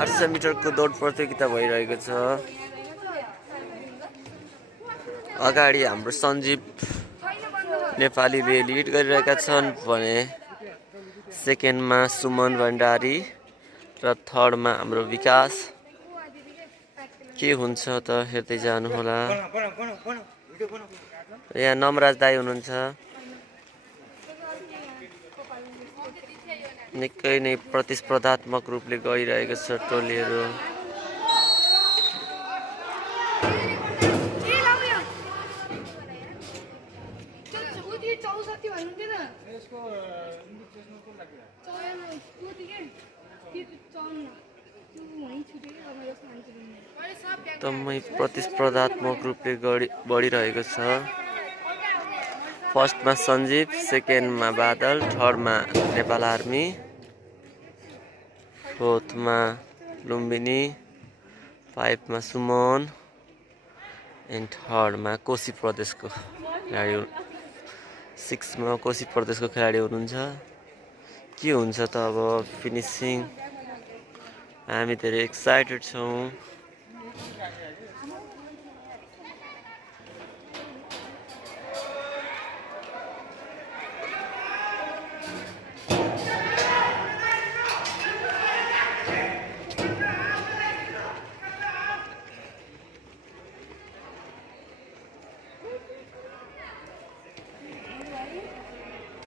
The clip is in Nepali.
800 मिटरको दौड प्रतियोगिता भइरहेको छ। अगाडि हाम्रो सञ्जीव नेपालीले लिड गरिरहेका छन् भने सेकेन्डमा सुमन भण्डारी र थर्डमा हाम्रो विकास। के हुन्छ त हेर्दै जानुहोला। यहाँ नमराज दाई हुनुहुन्छ। निकै नै प्रतिस्पर्धात्मक रूपले गइरहेको छ टोलीहरू। एकदमै प्रतिस्पर्धात्मक रूपले बढिरहेको छ। फर्स्टमा सञ्जीव, सेकेन्डमा बादल, थर्डमा नेपाल आर्मी, फोर्थमा लुम्बिनी, 5मा सुमन एन्ड थर्डमा कोशी प्रदेशको खेलाडी, 6मा कोशी प्रदेशको खेलाडी हुनुहुन्छ। के हुन्छ त अब फिनिसिङ, हामी धेरै एक्साइटेड छौँ।